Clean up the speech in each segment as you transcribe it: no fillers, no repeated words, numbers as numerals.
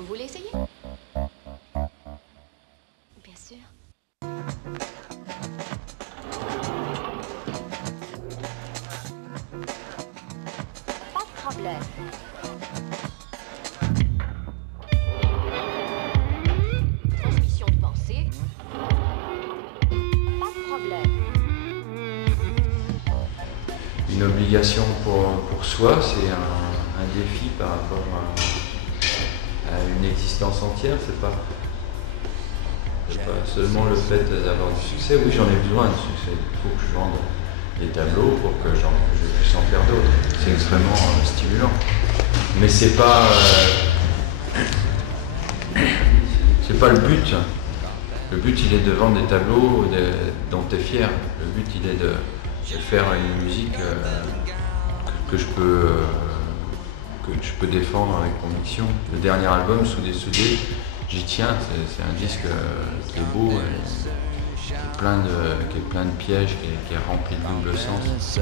Vous voulez essayer? Bien sûr. Pas de problème. Transmission de pensée. Pas de problème. Une obligation pour soi, c'est un défi par rapport à une existence entière. C'est pas seulement le fait d'avoir du succès. Oui, j'en ai besoin de succès. Il faut que je vende des tableaux pour que je puisse en faire d'autres. C'est extrêmement stimulant. Mais c'est pas le but. Le but, il est de vendre des tableaux dont tu es fier. Le but, il est de faire une musique que je peux défendre avec conviction. Le dernier album, Soudé Soudé, j'y tiens. C'est un disque qui est beau, qui est plein de pièges, qui est rempli de double sens.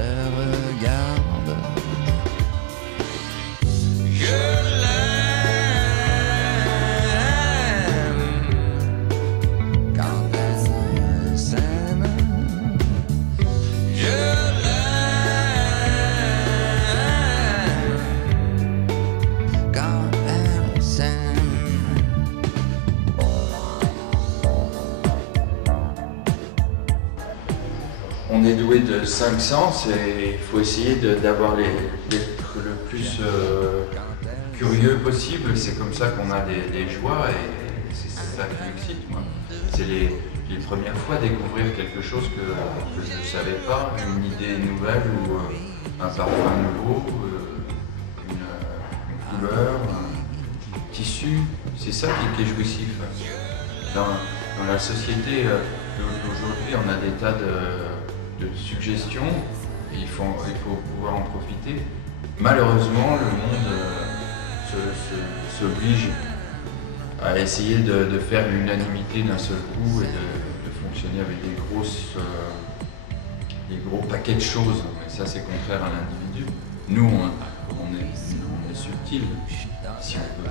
On est doué de 5 sens et il faut essayer d'avoir d'être le plus curieux possible. C'est comme ça qu'on a des joies et c'est ça qui m'excite, moi. C'est les premières fois découvrir quelque chose que je ne savais pas, une idée nouvelle ou un parfum nouveau, une couleur, un tissu. C'est ça qui est jouissif. Dans la société d'aujourd'hui, on a des tas de suggestions et il faut pouvoir en profiter. Malheureusement, le monde s'oblige à essayer de faire l'unanimité d'un seul coup et de fonctionner avec des gros paquets de choses. Mais ça, c'est contraire à l'individu. Nous, on est subtil, si on peut.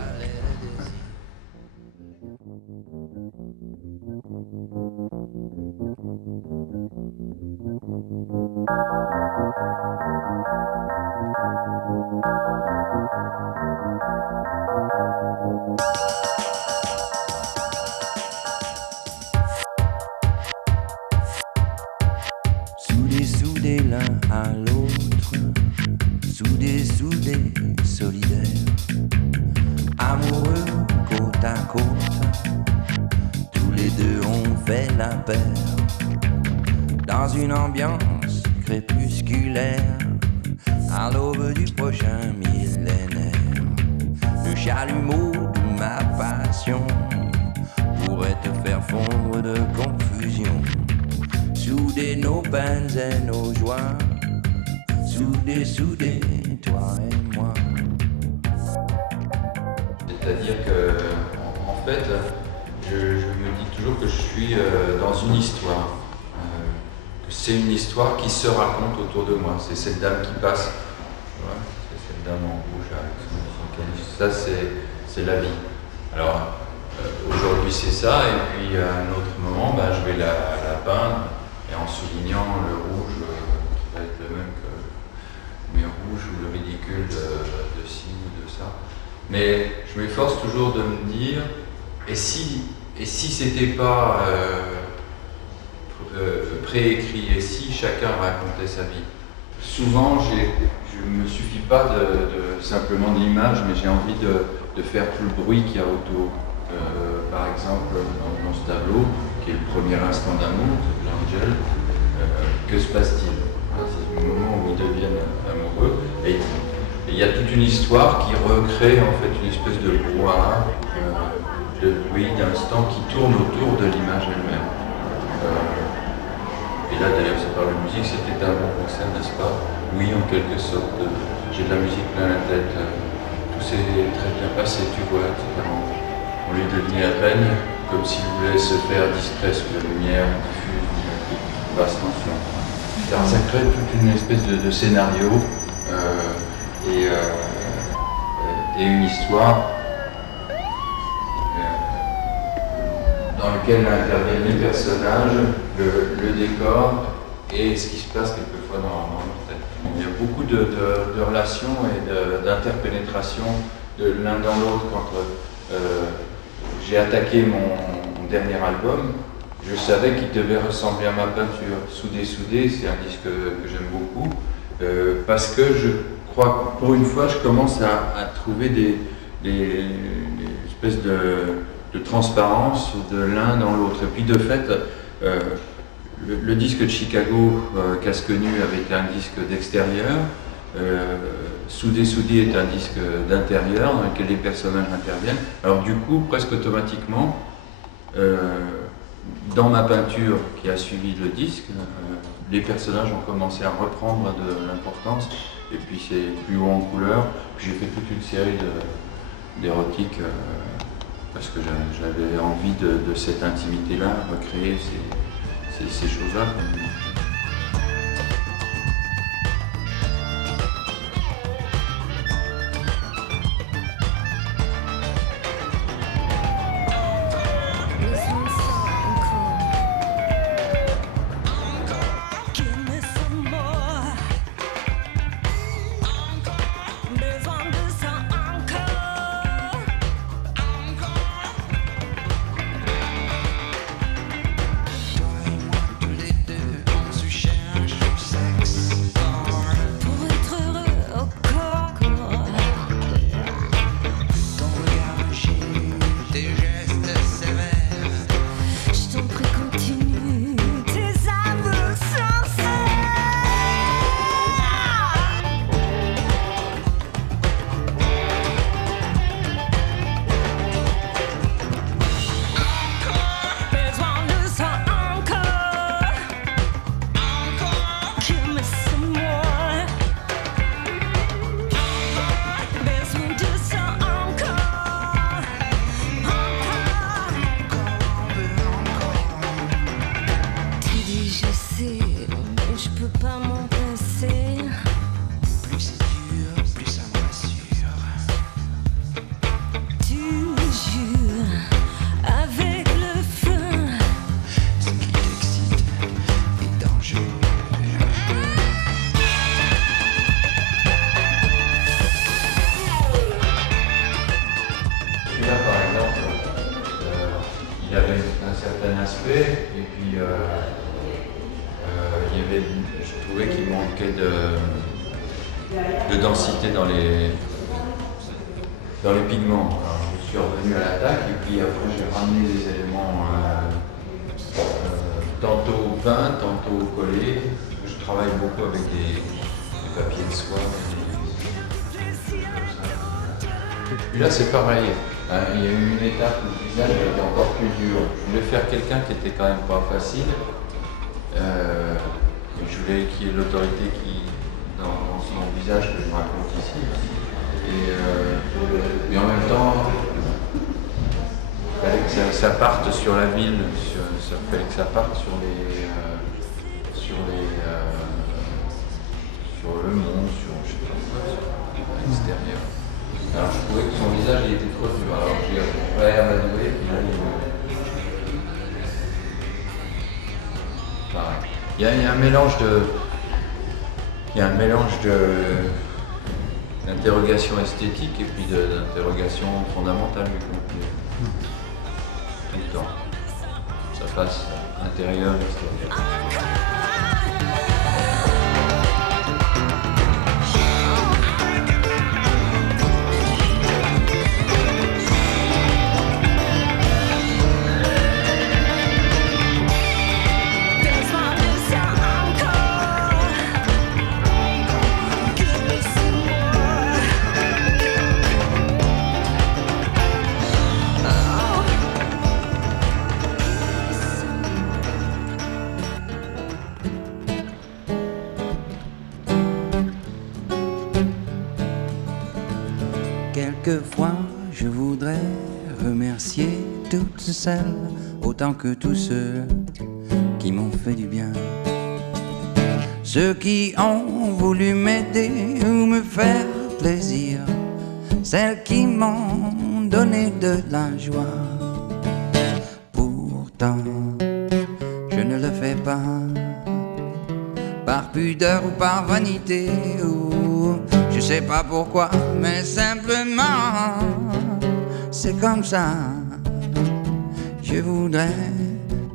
Soudés l'un à l'autre, soudés solidaires, amoureux côte à côte, tous les deux on fait la paire, dans une ambiance crépusculaire, à l'aube du prochain millénaire. Le chalumeau de ma passion pourrait te faire fondre de confusion. Souder nos peines et nos joies, souder, toi et moi. C'est-à-dire que, en fait, je me dis toujours que je suis dans une histoire. Que c'est une histoire qui se raconte autour de moi. C'est cette dame qui passe. Ouais, c'est cette dame en rouge avec son caniche. Ça, c'est la vie. Alors, aujourd'hui, c'est ça. Et puis, à un autre moment, je vais la peindre. Et en soulignant le rouge, qui va être le même que mes rouges ou le ridicule de ci ou de ça. Mais je m'efforce toujours de me dire, et si c'était pas préécrit, et si chacun racontait sa vie? Souvent, je ne me suffis pas simplement de l'image, mais j'ai envie de faire tout le bruit qu'il y a autour. Par exemple, dans ce tableau, qui est le premier instant d'amour de Angel, que se passe-t-il? C'est le moment où ils deviennent amoureux. Et il y a toute une histoire qui recrée en fait une espèce de brouhaha, de bruit d'instant qui tourne autour de l'image elle-même. Et là d'ailleurs, ça parle de musique, c'était un bon concert, n'est-ce pas? Oui, en quelque sorte. J'ai de la musique plein la tête. Tout s'est très bien passé, tu vois, etc. On lui devenait à peine, comme s'il voulait se faire distrait sous la lumière diffuse d'une basse tension. Alors ça crée toute une espèce de scénario et une histoire dans lequel interviennent les personnages, le décor et ce qui se passe quelquefois dans leur tête. Il y a beaucoup de relations et d'interpénétration de l'un dans l'autre. Quand j'ai attaqué mon dernier album, je savais qu'il devait ressembler à ma peinture. Soudé, soudé, c'est un disque que j'aime beaucoup, parce que je crois que pour une fois, je commence à trouver des espèces de transparence de l'un dans l'autre. Et puis de fait, le disque de Chicago, Casque Nu, avait été un disque d'extérieur. Soudé, soudé est un disque d'intérieur dans lequel les personnages interviennent. Alors du coup, presque automatiquement, dans ma peinture qui a suivi le disque, les personnages ont commencé à reprendre de l'importance, et puis c'est plus haut en couleur. Puis j'ai fait toute une série d'érotiques parce que j'avais envie de cette intimité-là, recréer ces choses-là. Et puis je trouvais qu'il manquait de densité dans les pigments. Alors, je suis revenu à l'attaque et puis après j'ai ramené des éléments tantôt peints, tantôt collés. Je travaille beaucoup avec des papiers de soie. Puis là c'est pareil. Il y a eu une étape où le visage était encore plus dur. Je voulais faire quelqu'un qui était quand même pas facile. Je voulais qu'il y ait l'autorité dans son visage que je raconte ici. Mais en même temps, il fallait que ça parte sur la ville, il fallait que ça parte sur le monde, sur l'extérieur. Alors je trouvais que son visage il était trop dur, alors j'ai amadoué, puis là il y a un mélange d'interrogation esthétique et puis d'interrogation fondamentale tout le temps. Ça passe intérieur, extérieur. Quelquefois, je voudrais remercier toutes celles, autant que tous ceux qui m'ont fait du bien. Ceux qui ont voulu m'aider ou me faire plaisir, celles qui m'ont donné de la joie. Pour pourtant je ne le fais pas. Par pudeur ou par vanité, ou je sais pas pourquoi, mais simplement c'est comme ça. Je voudrais,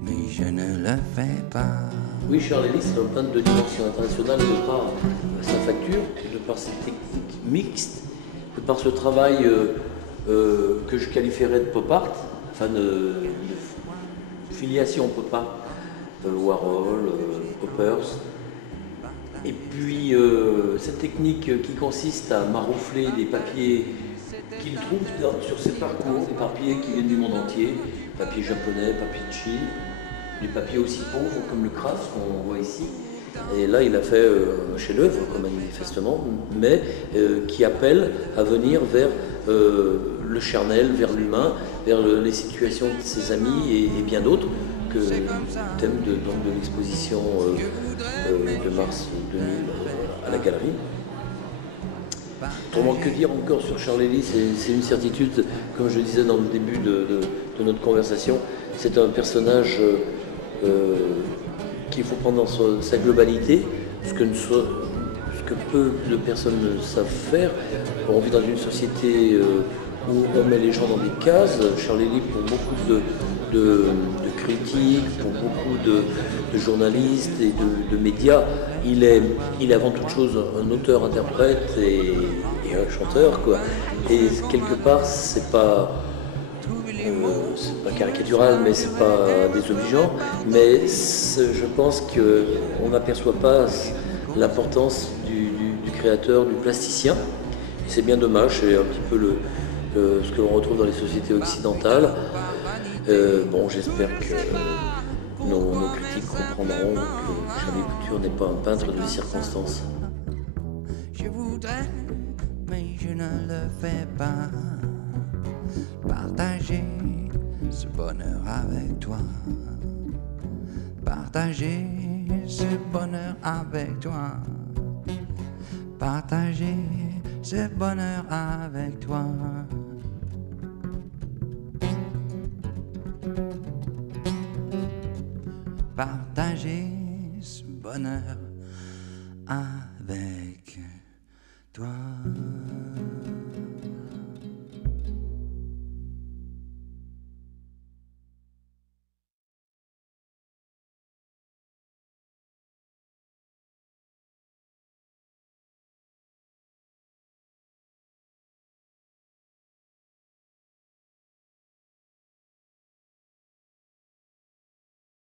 mais je ne le fais pas. Oui, Charles Ellis, c'est un peintre de dimension internationale de par sa facture, de par ses techniques mixtes, de par ce travail que je qualifierais de pop art, enfin de filiation pop art, Warhol, Poppers. Et puis cette technique qui consiste à maroufler des papiers qu'il trouve sur ses parcours, des papiers qui viennent du monde entier, papiers japonais, papiers de Chine, des papiers aussi pauvres comme le craft qu'on voit ici. Et là, il a fait un chef-d'œuvre, comme manifestement, mais qui appelle à venir vers le charnel, vers l'humain, vers les situations de ses amis et bien d'autres, que le thème de l'exposition de mars 2000 à la galerie. Autrement, que dire encore sur Charles Ellis? C'est une certitude, comme je le disais dans le début de notre conversation, c'est un personnage qu'il faut prendre dans sa globalité, ce que peu de personnes savent faire. On vit dans une société où on met les gens dans des cases. Charles Ellis, pour beaucoup de critiques, pour beaucoup de journalistes et de médias, il est avant toute chose un auteur, interprète et un chanteur, quoi. Et quelque part, c'est pas caricatural, mais c'est pas désobligeant, mais je pense qu'on n'aperçoit pas l'importance du créateur, du plasticien. C'est bien dommage, c'est un petit peu ce que l'on retrouve dans les sociétés occidentales. Bon, j'espère que nos critiques comprendront que Charlie Couture n'est pas un peintre de circonstances. Je voudrais, mais je ne le fais pas. Partager ce bonheur avec toi. Partager ce bonheur avec toi. Partager ce bonheur avec toi. Partager ce bonheur avec toi.